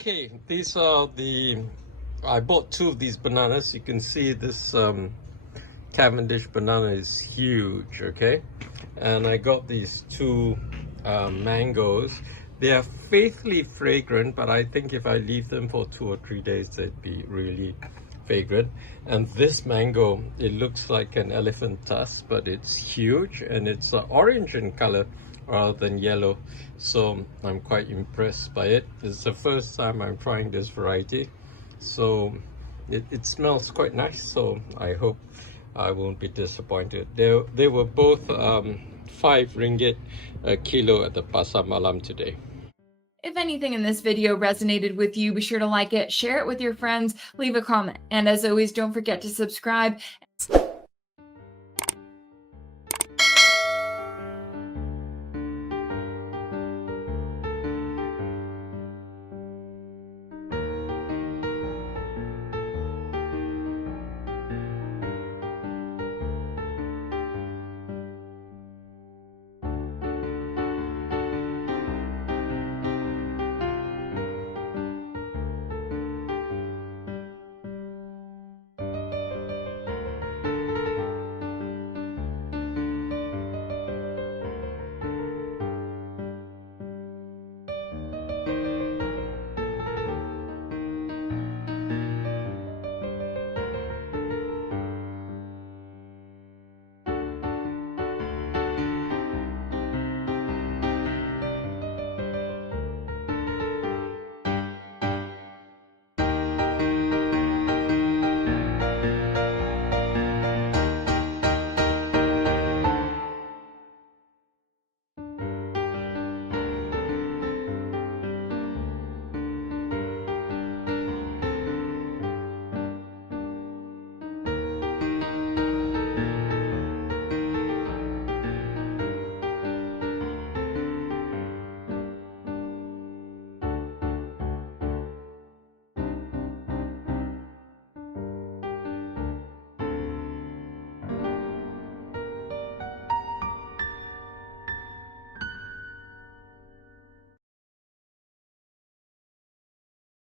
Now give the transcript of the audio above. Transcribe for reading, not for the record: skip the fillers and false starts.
Okay, these are I bought two of these bananas. You can see this Cavendish banana is huge, okay? And I got these two mangoes. They are faithfully fragrant, but I think if I leave them for 2 or 3 days, they'd be really fragrant. And this mango, it looks like an elephant tusk, but it's huge and it's orange in color rather than yellow. So I'm quite impressed by it. It's the first time I'm trying this variety. So it smells quite nice, so I hope I won't be disappointed. They were both 5 ringgit a kilo at the Pasar Malam today. If anything in this video resonated with you, be sure to like it, share it with your friends, leave a comment, and as always, don't forget to subscribe.